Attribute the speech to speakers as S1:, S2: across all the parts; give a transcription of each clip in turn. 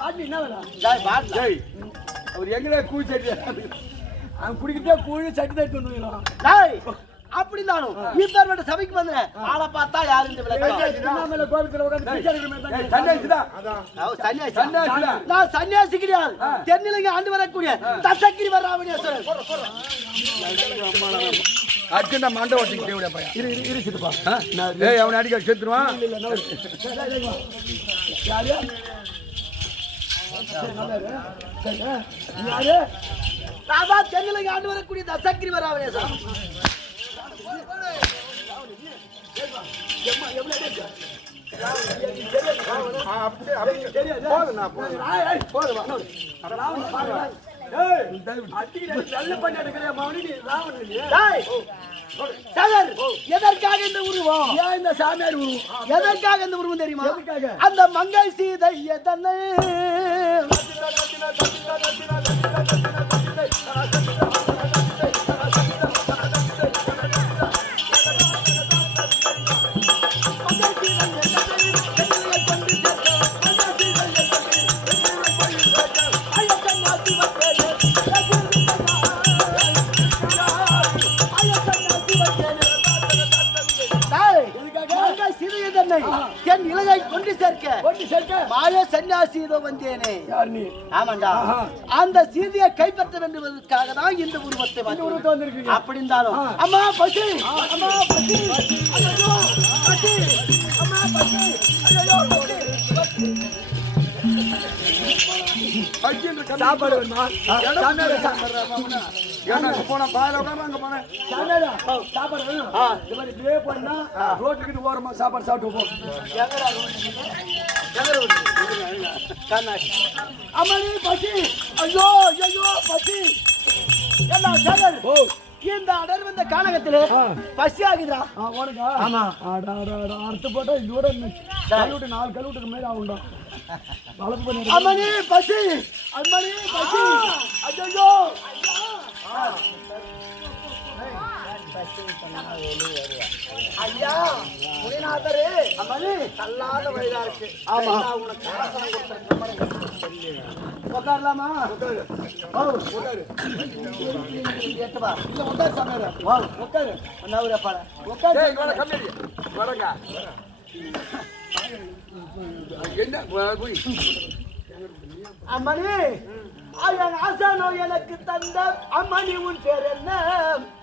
S1: பாட்டு என்ன வேணும்
S2: அவர் எங்கடா கூழ் சட்டி அவன் குடிக்கிட்டே கூழ் சட்டி தட்டி கொண்டு வந்துக்கலாம்
S3: டேய் அப்படி தானும் இப்பேற்பட்ட சபைக்கு வந்தேன் ஆளை பார்த்தா யாரு இந்த விளக்கம்
S1: கோபுரத்துல உட்கார்ந்து
S2: தான்.
S3: நான் சன்னியாசி கிடையாது தென்னிலங்கை ஆண்டு வரக்கூடிய தசக்கிரி வராமணேஸ்வரர்
S2: அர்ஜென்டா மண்டை ஓட்டிக்கு தேவையா பையன்
S1: இரு இரு இரு சித்துப்பா.
S2: ஏய் அவனை அடிக்க செத்துருவான்.
S3: யாரு சரி. சரி, தான் தென்னிலங்கை ஆண்டு வரக்கூடிய தசக்கிரி டேய் சகர் எதற்காக இந்த உருவம்
S1: இந்த சாமியார் உருவம்?
S3: எதற்காக இந்த உருவம் தெரியுமா? அந்த மங்கை சீதை எதனை దక్షిణ దక్షిణ దక్షిణ దక్షిణ దక్షిణ దక్షిణ என் இலகை கொண்டு சேர்க்க. கொண்டு சேர்க்க. மாய சன்னியாசி இதோ வந்தேனே. யார் நீ? ஆமாண்டா. அந்த சீதையை கைப்பற்ற வேண்டுவதற்காக தான் இந்த உருவத்தை வந்திருக்கீங்க. அப்படி இருந்தாலும். அம்மா பசி. அம்மா பசி. பசி. அம்மா பசி.
S2: ஐயோ பசி.
S1: சாப்பாடு வேணுமா?
S2: போனா பால் உட்கார்ந்து அங்க போனேன்.
S3: சாப்பாடு வேணும்? ஆ.
S1: இந்த மாதிரி இப்படியே போனா, ரோட்டுக்கிட்ட ஓரமா சாப்பாடு சாப்பிட்டு போ.
S3: அம்மாடி பசி. ஐயோ ஐயோ பசி. என்ன சகர் ஓ, இந்த அடர் வந்த கானகத்திலே ஆ. பசி ஆகுதுடா. உனக்கா? ஆமா.
S1: அடா, அடா, அடா, அறுத்து போட்டா இதோட கழுவிட்டு நாலு கழுவிட்டுக்கு மேல ஆகும்டா.
S3: வளர்ப்பு பண்ணி அம்மணி பசி. அம்மணி பசி. ஐயோ. ஐயா முனிநாதரே அம்மணி கல்லாத வழியா இருக்கு ஆமா உனக்கு ஆசனம் கொடுத்தேன். உட்காரலாமா உட்காரு. எட்டு வா இல்ல, உட்காரு சாமியார். வா உட்காரு.
S2: பாரு டேய், இங்க வாடா, கம்மி அடி. வாடங்க. என்ன போய்.
S3: அம்மணி ஐயன் ஆசானோ எனக்கு தந்த அம்மணி உன் பேர் என்ன?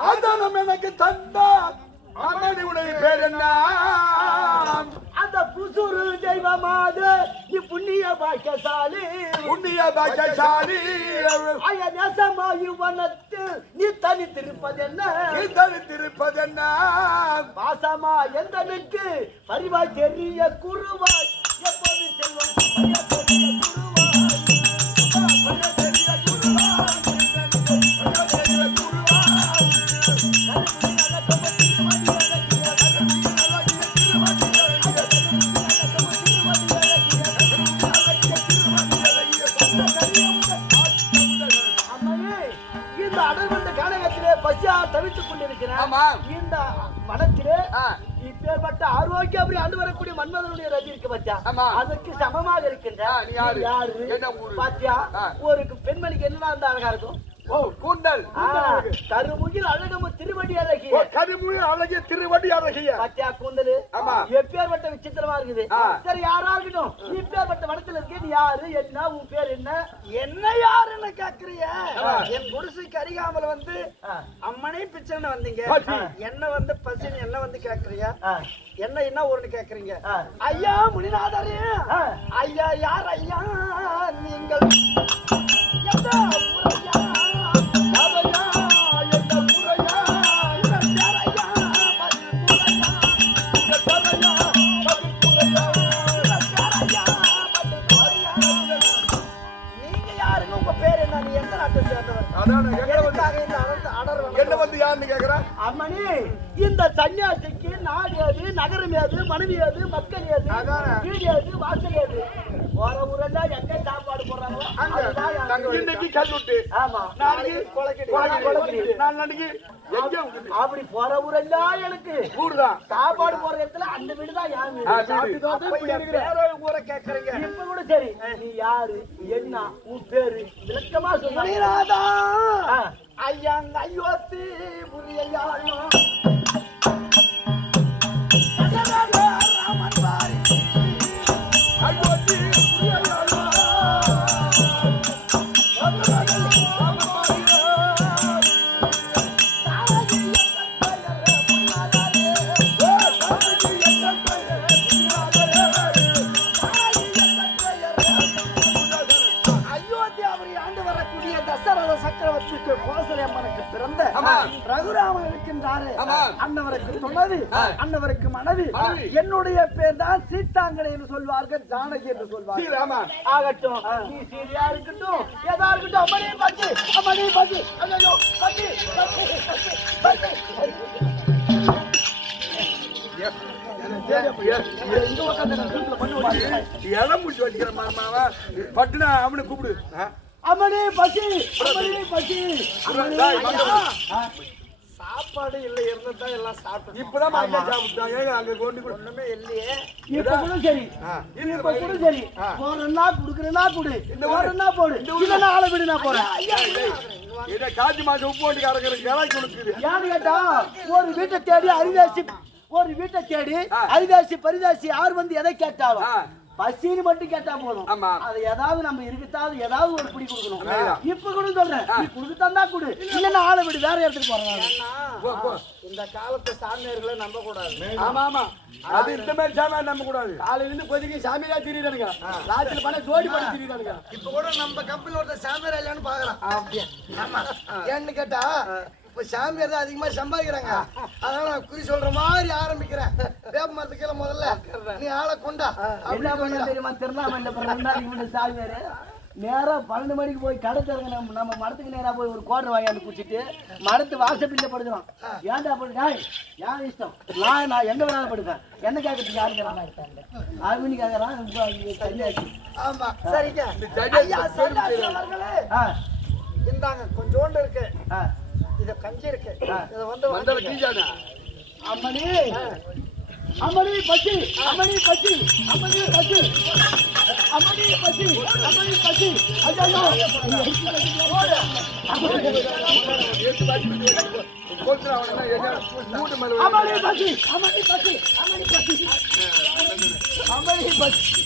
S3: ஆதாரம் எனக்கு தந்த அம்மணி உடைய பேர் என்ன? அந்த புசுரு தெய்வமாத நீ புண்ணிய பாக்கியசாலி. புண்ணிய பாக்கியசாலி. ஐய நேசமாயு வனத்து நீ தனித்திருப்பது என்ன? திருப்பது என்ன? பாசமா எந்தனுக்கு? பரிவாய் தெரிய குருவாய். எப்போது செல்வம்? இந்த வனத்திலே ஆ. இப்பேற்பட்ட ஆரோக்கியம் அப்படி ஆண்டு வரக்கூடிய மன்மதனுடைய ரதி இருக்கு ஆமா. அதற்கு சமமாக இருக்கின்ற? பாத்தியா. ஒரு பெண்மணிக்கு என்ன அந்த அழகா இருக்கும் கூந்தல் கருமுகில் அழகம திருவடி அழகிய.
S2: கரிமொழி அழகிய திருவடி அழகிய.
S3: பாத்தியா கூந்தலு? ஆமா. எப்பேற்பட்ட விசித்திரமா இருக்குது. சரி யாரா இருக்கட்டும் இப்பேற்பட்ட வனத்துல இருக்க நீ யாரு? என்ன? உன் பேர் என்ன? என்ன யாருன்னு கேக்குறிய. என் குடிசைக்கு அருகாமல் வந்து அம்மனே பிச்சைன்னு வந்தீங்க. என்ன வந்து பசின்னு என்ன வந்து கேக்குறியா? என்ன என்ன ஊருன்னு கேக்குறீங்க. ஐயா முனிநாதரே. ஐயா யார் ஐயா? நீங்கள்.
S2: எங்க
S3: அப்படி போற ஊரெல்லாம் எனக்கு. ஊர்தான். சாப்பாடு போற இடத்துல அந்த வீடு. தான் யார்
S2: ஊரை கேக்குறீங்க
S3: இப்ப கூட சரி. நீ யாரு? என்ன? உன் பேரு? விளக்கமா ஆ. ஐயா ஐயோத்தி புரியையாளோ ராமன் ஆகட்டும். நீ சீரியா இருக்கட்டும். ஏதா இருக்கட்டும். அம்மனே பாத்து அம்மனே பாத்து ஐயோ பாத்து பாத்து
S2: பட்டுனா அவனை கூப்பிடு.
S3: அம்மனே பசி அம்மனே பசி அம்மனே டேய், வாங்க.
S2: ஆ. சாப்பாடு இல்ல இருந்தா எல்லாம் சாப்பிட்டு இப்பதான் மாமா சாப்பிட்டாங்க. அங்க கொண்டு கொடு. ஒண்ணுமே
S3: இல்லையே. இப்ப கூட சரி. இப்ப கூட சரி. போறேன்னா குடுக்குறேன்னா குடு. இந்த. போறேன்னா போடு. இல்லன்னா ஆளை விடு நான் போறேன்.
S2: இதை காஞ்சி மாசம் உப்பு வண்டி கறக்கிற கிளை கொடுக்குது.
S3: ஏன்னு கேட்டா ஒரு வீட்டை தேடி அரிதாசி ஒரு வீட்டை தேடி. அரிதாசி பரிதாசி யார் வந்து எதை கேட்டாலும். பசின்னு மட்டும் கேட்டா போதும். ஆமா. அது ஏதாவது நம்ம இருக்கத்தாவது ஏதாவது ஒரு பிடி கொடுக்கணும். இப்ப கூட சொல்றேன். நீ தான் கொடு. இல்லன்னா ஆளை விடு வேற இடத்துக்கு போறேன் நானு.
S2: போ, போ. இந்த காலத்து சாமியார்களை நம்ப கூடாது ஆமா ஆமா. அது இந்த மாதிரி சாமான் நம்ப கூடாது
S3: காலையில இருந்து கொதிக்க சாமியா திரியிறானுங்க ராத்திரி பண்ண ஜோடி பண்ணி திரியிறானுங்க இப்ப கூட நம்ம கம்பெனில ஒருத்தர் சாமியார் இல்லையான்னு பாக்குறான் ஆமா. ஏன்னு கேட்டா இப்ப சாமியார் தான் அதிகமா சம்பாதிக்கிறாங்க. அதனால நான் குறி சொல்ற மாதிரி ஆரம்பிக்கிறேன். வேப்ப மரத்து கீழே முதல்ல நீ ஆளை கொண்டா. என்ன அப்படி பண்ண தெரியுமா? முன்னாடி சாமியாரு. நேரா பன்னெண்டு மணிக்கு போய் கடை திறங்க நம்ம நம்ம மரத்துக்கு நேரா போய் ஒரு கோட்டை வாங்கி குடிச்சிட்டு மரத்து வாசப்பில்ல படுக்கிறோம். ஏன்டா படுக்க யார் இஷ்டம்? நான் நான் எங்க வேணாலும் படுப்பேன். என்ன கேட்கறதுக்கு யாரு கேட்கறாங்க? அருமினி கேட்கறான் சரியாச்சு ஆமா. சரிங்க. இந்தாங்க கொஞ்சோண்டு இருக்கு. ஆ. இத கஞ்சி இருக்கு.
S2: இத வந்து வந்தால. கீழானா
S3: அம்மணி அம்மணி பச்சி அம்மணி பச்சி அம்மணி பச்சி அம்மணி பச்சி அம்மணி பச்சி ஐயோ அம்மணி பச்சி அம்மணி பச்சி அம்மணி பச்சி அம்மணி பச்சி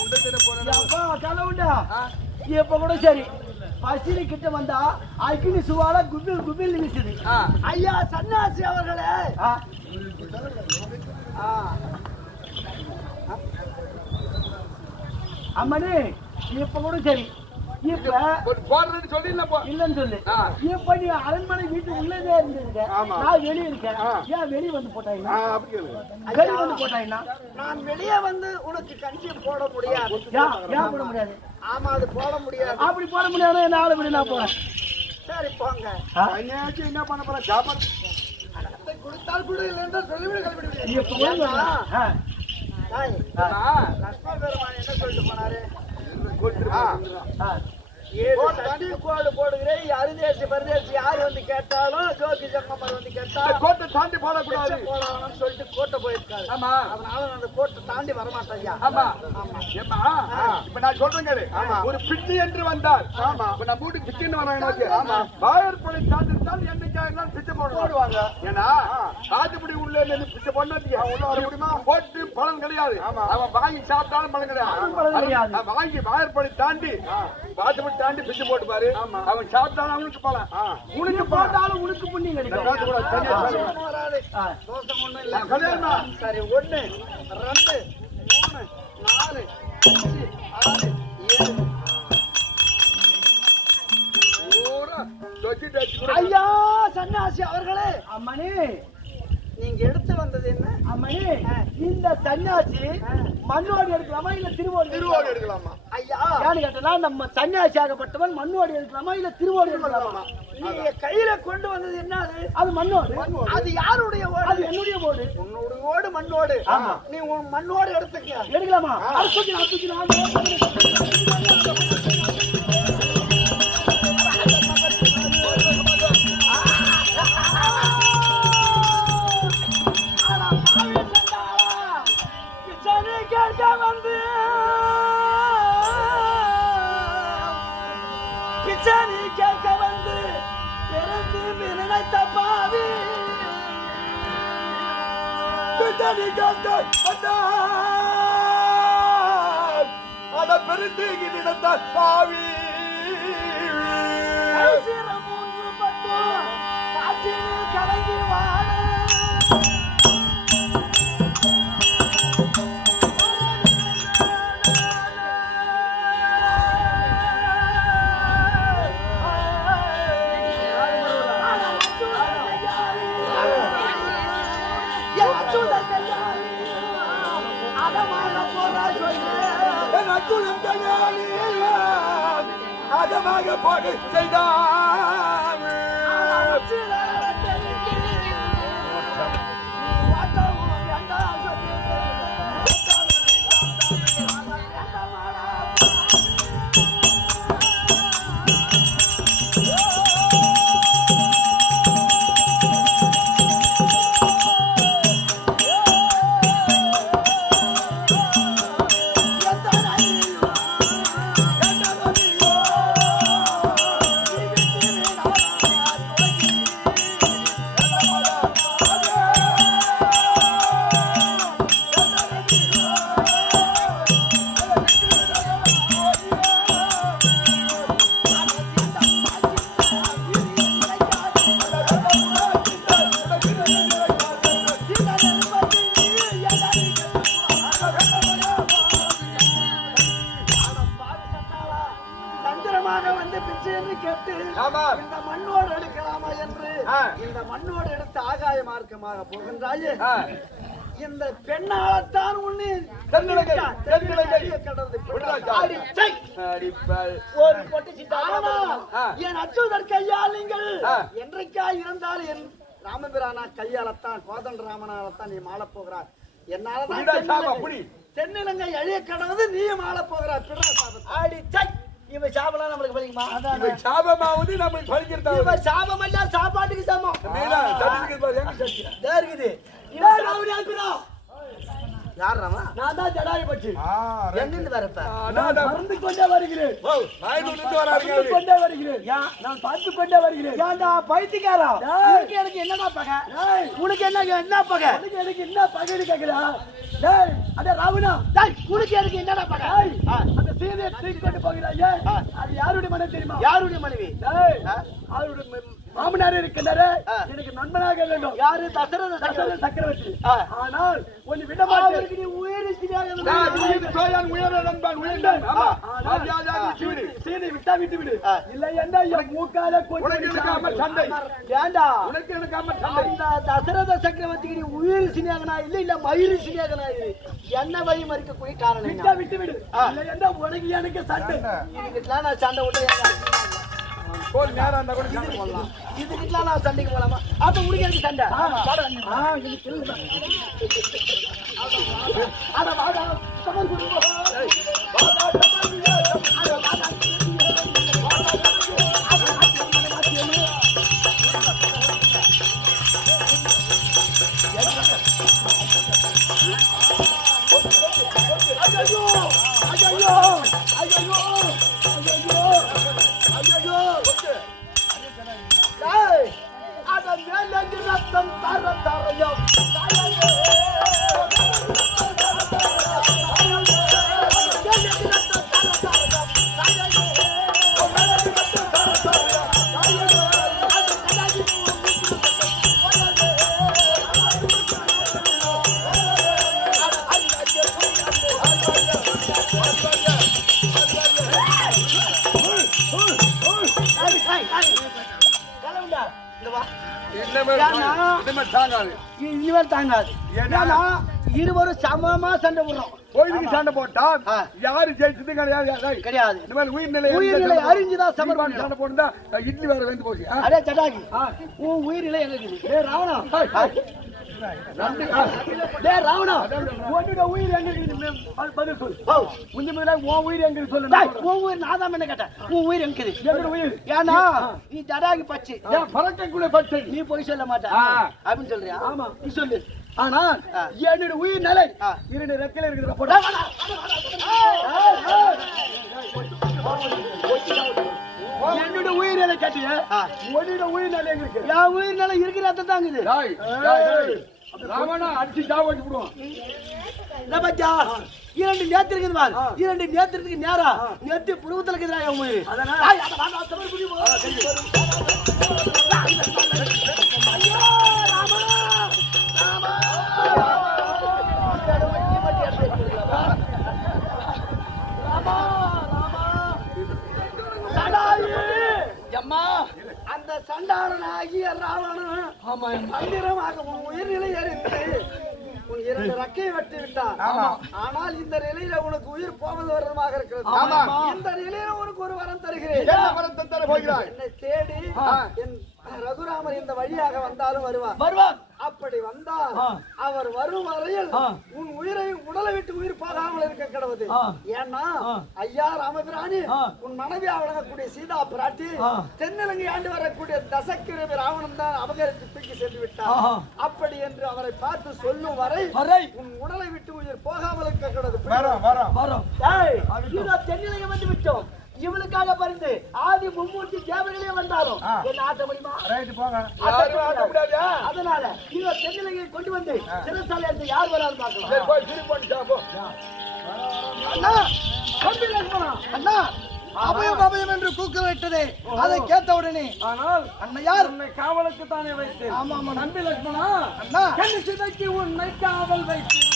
S3: உண்டத்தின போன அப்பா தலைவுண்டா இப்ப கூட சரி. பசினி கிட்ட வந்தா அக்கினி சுவால குபில் குபில் வீசுது. ஐயா சன்னாசி அவர்களே. அம்மனி இப்ப கூட சரி. இப்ப போடுறதுன்னு இல்லன்னு சொல்லு. ஆ. இப்ப நீ அரண்மனை வீட்டு உள்ளதே இருந்திருக்க. நான் வெளியே இருக்கேன். ஏன் வெளியே வந்து கேளு. வெளியே வந்து போட்டாங்கன்னா நான் வெளியே வந்து உனக்கு கஞ்சி போட முடியாது. ஏன் போட முடியாது? ஆமா அது போட முடியாது அப்படி போட முடியாது என்ன ஆளு விடு நான் போறேன் சரி போங்க?
S2: அந்நாச்சும் என்ன பண்ண போற சாப்பாடு
S3: கொடுத்தால் கூட இல்லைன்னா சொல்லிவிடு கல்விடு இப்ப கூட சொல்றேன். ஆ. தாய் ஆ. லட்சுமண பெருமான் என்ன சொல்லிட்டு போனாரு. கோடு தனி போடுகிறேன் அரிதேசி பரிதேசி யார் வந்து கேட்டாலும் ஜோதி ஜங்கம்மர் வந்து கேட்டாலும்
S2: கோட்டை தாண்டி போடக்கூடாது.
S3: போடாதுன்னு சொல்லிட்டு கோட்டை போயிருக்காரு. ஆமா. அதனால நான் அந்த கோட்டை தாண்டி வரமாட்டேன் ஐயா ஆமா.
S2: ஏம்மா இப்ப நான் சொல்றேன் கேளு ஒரு பிச்சை என்று வந்தால் ஆமா. இப்ப நம்ம வீட்டுக்கு பிச்சைன்னு வராங்க ஆமா. வாயற்படை தாண்டி தாண்டி என்னைக்கா இருந்தாலும் பிச்சை போடுவாங்க. ஏன்னா சாத்துப்படி உள்ள இருந்து முடியுமா? போட்டு பலன் கிடையாது. அவன் வாங்கி சாப்பிட்டாலும் பலன் கிடையாது. வாங்கி வாயற்படை தாண்டி சாத்துப்படி தாண்டி பிச்சை போட்டு பாரு அவன் சாப்பிட்டாலும் அவனுக்கு பலன்.
S3: உனக்கு போட்டாலும் உனக்கு புண்ணியம் கிடைக்கும். சரி ஒண்ணு ரெண்டு மூணு நாலு அஞ்சு ஆறு ஏழு. ஐயா சன்னியாசி அவர்களே. அம்மணி நீங்க எடுத்து வந்தது என்ன? அம்மணி இந்த சன்னியாசி மண்ணோடு எடுக்கலாமா இல்ல திருவோடு
S2: திருவோடு எடுக்கலாமா?
S3: ஐயா. ஏன்னு கேட்டனா நம்ம சன்னியாசி ஆகப்பட்டவன் மண்ணோடு எடுக்கலாமா இல்ல திருவோடு எடுக்கலாமா? நீங்க கையில கொண்டு வந்தது என்ன அது? அது மண்ணோடு. அது யாருடைய ஓடு? அது என்னுடைய ஓடு. உன்னோட ஓடு மண்ணோடு. ஆமா. நீ உன் மண்ணோடு எடுத்துக்க. எடுக்கலாமா? அது தூக்கி நான் தூக்கி நான் அட பெருந்தீகி நினைத்தார் பாவி ஐசிர மூன்று பத்தும் அதமாக போடு செய்தார் அடிப்பாள். ஒரு பொட்டி சித்தா ஆனால் ஆ. என் அச்சுதர் ஆ. என்றைக்கா இருந்தால் என் ராமபிரானா கையாலத்தான் கோதண்ட ராமனாலத்தான் நீ மாளப் போகிறார் என்னாலதான் தென்னிலங்கை- அழிய கடந்து நீயும் மாளப் போகிறார் பிறா சாபத்தை. ஆடி சை. இவன் சாபலாம் நம்மளுக்கு பலிக்குமா இவை சாபமாவது நம்மளுக்கு. இவன் சாபம் எல்லாம் சாப்பாட்டுக்கு சமம். இருக்குது. இவன் யார் ராமா? நான் தான் ஜடாயி பச்சு ஆ, right. எங்கிருந்து வரப்ப? நான். மறந்து கொண்டே வருகிறேன். கொண்டே வருகிறேன். நான் பார்த்து கொண்டே வருகிறேன். ஏன்டா பைத்தியக்காரா? உனக்கு எனக்கு என்னடா பகை? உனக்கு என்ன என்ன பகை? உனக்கு எனக்கு என்ன பகைன்னு கேக்குறா? டேய். அட ராவணா டேய் உனக்கு எனக்கு என்னடா பகை? அந்த சீதையை தூக்கி கொண்டு போகிறாயே. அது யாருடைய மனம் தெரியுமா? யாருடைய மனைவி? டேய். அவருடைய மாமனார் இருக்கின்றாரு எனக்கு நண்பனாக வேண்டும். யாரு? தசரத தசரத சக்கரவர்த்தி. ஆனால் உன்னை விட மாட்டேன் நீ உயிரி
S2: நான் உயிர் நண்பன் உயர்ந்தான்.
S3: சீதை விட்டா விட்டு விடு இல்ல என்ன என் மூக்கால அம்மா சண்டை. ஏண்டா?
S2: உனக்கு எனக்கு சண்டை.
S3: தசரத சக்கரவர்த்திக்கு நீ உயிர் சினியாகனா இல்ல இல்ல மயிர் சினியாகனா என்ன வழி மறிக்கக்கூடிய காரணம் விட்டா விட்டு விடு இல்ல என்ன உனக்கு எனக்கு சண்டை. இதுக்கெல்லாம் நான் சண்டை விட்டு
S2: போர் நேரம் இருந்தா கூட சண்டை போடலாம்.
S3: இதுக்கெல்லாம் நான் சண்டைக்கு போலாமா? அப்ப உனக்கு சண்டை. வாடா. அட
S2: யாரு ஜெயிச்சது கிடையாது. கிடையாது இனிமேல் உயிர்நிலை
S3: உயிர்நிலை எந்த அறிஞ்சுதான்
S2: போட்டு சண்டை போட்டுதான் இட்லி வேற வெந்து போச்சு?
S3: அடே சட்டாகி உன் உயிரில எங்க இருக்குது டேய் ராவணா. ரெண்டு, ஆ. டேய் ராவணா. உன்னோட உயிர் எங்க இருக்குது? ப- பதில் சொல்லு. ஓ. கொஞ்சம் முன்னாடி உன் உயிர் எங்க சொல்லு. உன் உயிர் நான் தான் என்ன கேட்டேன்? உன் உயிர் எங்க இருக்குது? என்னோட உயிர்? ஏன்னா நீ ஜடாகி பச்சை. பறக்கக்குள்ள பச்சை? நீ போய் சொல்ல மாட்ட. அப்படின்னு சொல்றியா? ஆமா. நீ சொல்லு. ஆனா ஆ. என்னோட உயிர் நிலை. இரண்டு ரெக்கையில இருக்கிற போட்டா என்னோட உயிர் நிலை கேட்டிய ஆ. உன்னோட உயிர் நிலை இருக்கு என் உயிர் நிலை இருக்கிற
S2: டேய், டேய், டேய். ராவணா அடிச்சு சாவு வச்சு விடுவோம்
S3: பச்சா இரண்டு நேத்து இருக்குது பாரு இரண்டு நேத்திரத்துக்கு நேரா நேத்து புருவத்துல இருக்குதுடா என் உயிர் அதனால? அந்த சண்டாளனாகிய ராவணன் ஆமா மந்திரமாக உன் உயிர்நிலை எரித்து உன் இரண்டு ரக்கையை வெட்டி விட்டான். ஆனால் இந்த நிலையில உனக்கு உயிர் போவது வரமாக இருக்கிறது. இந்த நிலையில உனக்கு ஒரு வரம் தருகிறேன். என்ன வரத்தை தர போகிறாய்? என்னை தேடி. என் ரகுராமர் இந்த வழியாக வந்தாலும் வருவார். வருவார். அப்படி வந்தால் அவர் வரும் வரையில் உன் உயிரை உடலை விட்டு உயிர் போகாமல் இருக்க கிடவது ஏன்னா ஐயா ராமபிராணி உன் மனைவி வழங்கக்கூடிய சீதா பிராட்டி தென்னிலங்கை ஆண்டு வரக்கூடிய தசக்கிரமி ராவணன் தான் அபகரித்து தூக்கி சென்று விட்டார் அப்படி என்று அவரை பார்த்து சொல்லும் வரை வரை. உன் உடலை விட்டு உயிர் போகாமல் இருக்க கிடவது
S2: வரோம் வரோம்.
S3: வரும். ஏய், இதோ தென்னிலங்கை வந்து விட்டோம். இவளுக்காக பரிந்து ஆதி மும்மூர்த்தி தேவர்களே வந்தாலும். என்ன ஆட்ட முடியுமா? அதனால இதோ தென்னிலங்கை கொண்டு வந்து சிறைசாலை எடுத்து யார் வராது பார்க்கலாம். அண்ணா அபயம் அபயம் என்று கூக்குரலிட்டதே அதை கேட்ட உடனே ஆனால் அண்ணையார் உன்னை காவலுக்கு தானே வைத்தேன். ஆமா, ஆமா. நம்பி லட்சுமணா அண்ணா. கண்ணு சிதைக்கு உன்னை காவல் வைத்து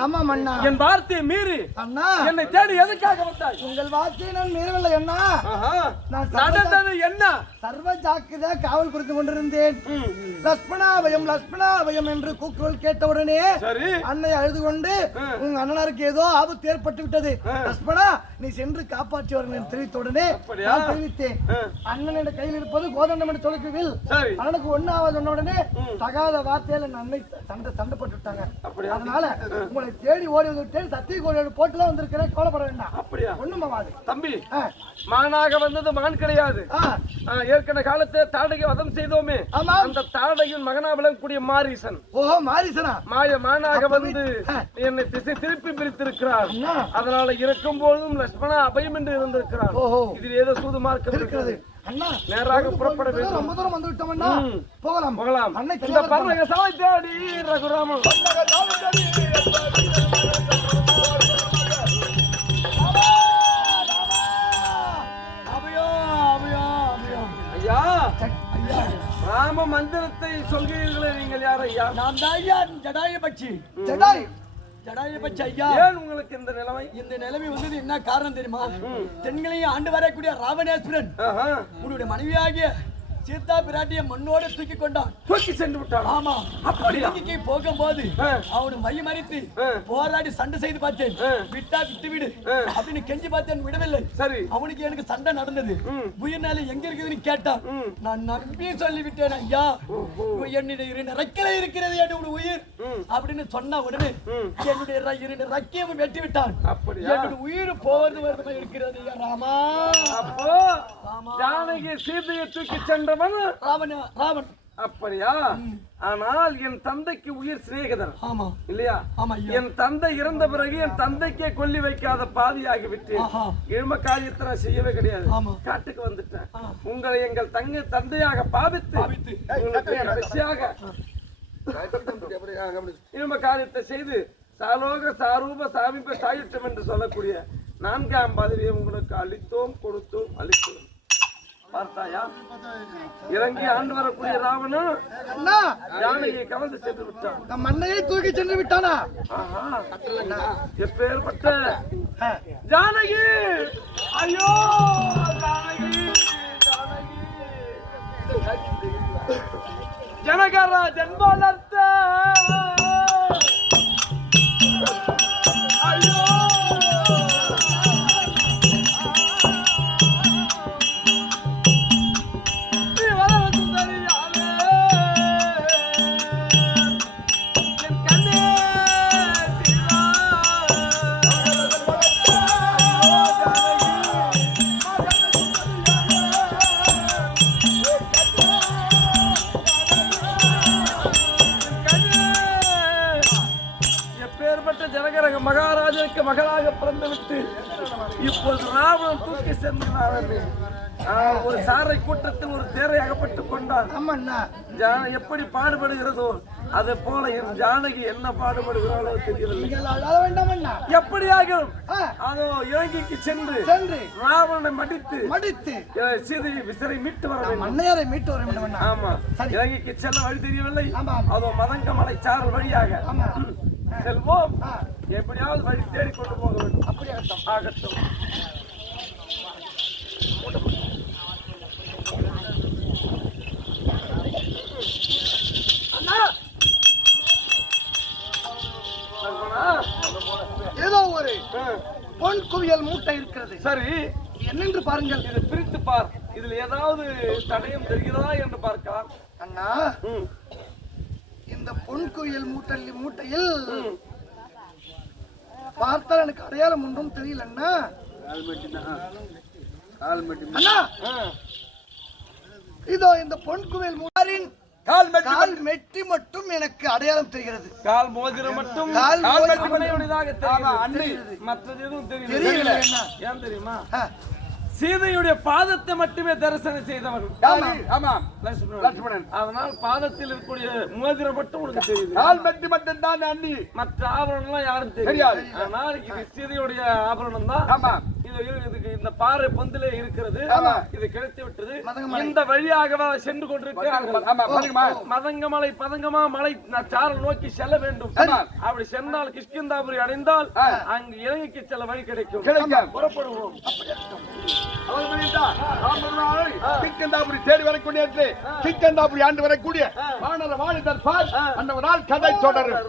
S3: கட்டளையிட்டேன் ஆமா அண்ணா என் வார்த்தையை மீறி அண்ணா. என்னை தேடி எதுக்காக வந்தாய்? உங்கள் வார்த்தையை நான் மீறவில்லை அண்ணா. நான் நடந்தது என்ன? சர்வ ஜாக்கிரதையா காவல் குறித்து கொண்டிருந்தேன். லட்சுமணாபயம் லட்சுமணாபயம் என்று கூக்குரல் கேட்டவுடனே அன்னை அழுது கொண்டு உங்க அண்ணனருக்கு ஏதோ ஆபத்து ஏற்பட்டு விட்டது. லட்சுமணா நீ சென்று காப்பாற்றி வரணும் என்று தெரிவித்த உடனே? நான் தெரிவித்தேன். அண்ணனின் கையில் இருப்பது கோதண்டம் என்று தொலைக்குவில் அண்ணனுக்கு ஒன்னாவது சொன்ன உடனே தகாத வார்த்தையில என் அன்னை சண்டை சண்டை போட்டு விட்டாங்க? அதனால உங்களை தேடி ஓடி வந்து சத்திய கோடி போட்டுலாம் வந்திருக்கிறேன். கவலைப்பட வேண்டாம். ஒண்ணுமாவாது
S2: தம்பி ஆ, மானாக வந்தது மான் கிடையாது. ஏற்கனவே காலத்தை தாடகை வதம் செய்தோமே. அந்த தாடகையின் மகனா விளங்கக்கூடிய மாரீசன்.
S3: ஓஹோ மாரிசனா?
S2: மாய மானாக வந்து. என்னை திசை திருப்பி பிரித்திருக்கிறார். அதனால இருக்கும் பொழுதும் லட்சுமணா அபயம் என்று இருந்திருக்கிறார். இதில் ஏதோ சூதுமார்க்கம் இருக்கிறது. இருக்கிறது. நேராக புறப்பட
S3: வேண்டும். ரொம்ப தூரம் வந்து. போகலாம்.
S2: போகலாம். அன்னை இந்த பறவை சாலை தேடி ரகுராமன். ராம மந்திரத்தை சொல்கிறீர்களே நீங்கள் யார் ஐயா
S3: நான் தான் ஐயா ஜடாயபட்சி ஜடாய். ஜடாயபட்சி ஐயா. ஏன் உங்களுக்கு இந்த நிலைமை? இந்த நிலைமை வந்தது என்ன காரணம் தெரியுமா? தென்களையும் ஆண்டு வரக்கூடிய ராவணேஸ்வரன். உன்னுடைய மனைவியாகிய சீதா பிராட்டிய மண்ணோட தூக்கி கொண்டான் தூக்கி சென்று விட்டான் ஆமா அப்படியா? இலங்கைக்கு போகும்போது. அவனை மைய மறித்து ஆ. போராடி சண்டை செய்து பார்த்தேன். விட்டா விட்டு விடு. அப்படின்னு கெஞ்சி பார்த்தேன் விடவில்லை சரி அவனுக்கு எனக்கு சண்டை நடந்தது. உயிர்னால எங்க இருக்குதுன்னு கேட்டான். நான் நம்பி சொல்லி விட்டேன் ஐயா என்னுடைய இரண்டு ரெக்கில இருக்கிறது என்னுடைய உயிர். அப்படின்னு சொன்ன உடனே. என்னுடைய ர- இரண்டு ரக்கையும் வெட்டி விட்டான்? என்னுடைய உயிர் போவது வருது இருக்கிறது ஐயா ராமா
S2: ஜானகி சீதையை தூக்கி சென்றவன்
S3: ராவண ராவன்
S2: அப்படியா? ஆனால் என் தந்தைக்கு உயிர் சிநேகிதர். ஆமா. இல்லையா? என் தந்தை இறந்த பிறகு என் தந்தைக்கே கொல்லி வைக்காத பாதியாகி விட்டேன். ஆஹா. இழும காரியத்தை நான் செய்யவே கிடையாது. காட்டுக்கு வந்துட்டேன். உங்களை எங்கள் தங்க தந்தையாக பாவித்து கடைசியாக இழும காரியத்தை செய்து சாலோக சாரூப சாமிப்ப சாயுட்டம் என்று சொல்லக்கூடிய நான்காம் பதவியை உங்களுக்கு அளித்தோம் கொடுத்தோம் அளித்தோம். பார்த்தாயா? இறங்கி ஆண்டு வரக்கூடிய ராவணன் யானையை கவர்ந்து சென்று விட்டான்.
S3: நம் மண்ணையை தூக்கி சென்று விட்டானா.
S2: எப்பேற்பட்ட ஜானகி!
S3: ஐயோ ஜானகி ஜானகி.
S2: ஒரு சாரை கூட்டத்தில் ஒரு தேரை அகப்பட்டுக் ஜான எப்படி பாடுபடுகிறதோ அது போல என் ஜானகி என்ன பாடுபடுகிறாளோ தெரியவில்லை. எப்படியாகும்? அதோ இலங்கைக்கு சென்று சென்று. ராவணனை மடித்து மடித்து. அஹ், சீதை விசரை மீட்டு வர
S3: வேண்டும். மீட்டு வர வேண்டும்
S2: ஆமா. இலங்கைக்கு செல்ல வழி தெரியவில்லை. ஆமா. அதோ மதங்க மலை சாரல் வழியாக. செல்வோம். எப்படியாவது வழி தேடி கொண்டு போக
S3: வேண்டும். அப்படி ஆகட்டும் ஆகட்டும். பாருங்கள்.
S2: இதை பிரித்து பார். இதில் ஏதாவது தடயம் தெரிகிறதா என்று பார்க்கலாம்.
S3: அண்ணா இந்த பொன் குவியல் மூட்டை மூட்டையில். பார்த்தால் எனக்கு அடையாளம் ஒன்றும் தெரியல அண்ணா. இதோ இந்த பொன் மூட்டாரின் கால் கால் மெட்டி மட்டும் எனக்கு அடையாளம் தெரிகிறது.
S2: கால் மோதிரம் மட்டும். கால் மோதிரம். மற்றது எதுவும்
S3: தெரியல. தெரியல என்ன
S2: ஏன் தெரியுமா? சீதையுடைய பாதத்தை மட்டுமே தரிசனம் செய்தவன் யாரு? ஆமா. லட்சுமணன். அதனால் பாதத்தில் இருக்கக்கூடிய மோதிரம் மட்டும் உனக்கு தெரியுது. கால் மெட்டி மட்டும் தான் அண்ணி. மற்ற ஆபரணம்லாம் யாரும் தெரியாது. ஆனால் இது சீதையுடைய ஆபரணம் தான் ஆமா. இதுக்கு இந்த பாறை பொந்திலே இருக்கிறது. ஆமா. இது கிடைத்து விட்டது. மதங்கமலை. இந்த வழியாக சென்று கொண்டிருக்கிறார்கள் மதங்கமலை பதங்கமா மலை சாரல் நோக்கி செல்ல வேண்டும். அப்படி சென்றால் கிஷ்கிந்தாபுரி அடைந்தால். அங்கு இலங்கைக்கு செல்ல வழி கிடைக்கும். புறப்படுவோம். கிஷ்கிந்தாபுரி தேடி வரக்கூடிய கிஷ்கிந்தாபுரி ஆண்டு வரக்கூடிய வானர வாணிதர் பார் அந்த நாள் கதை தொடரும்.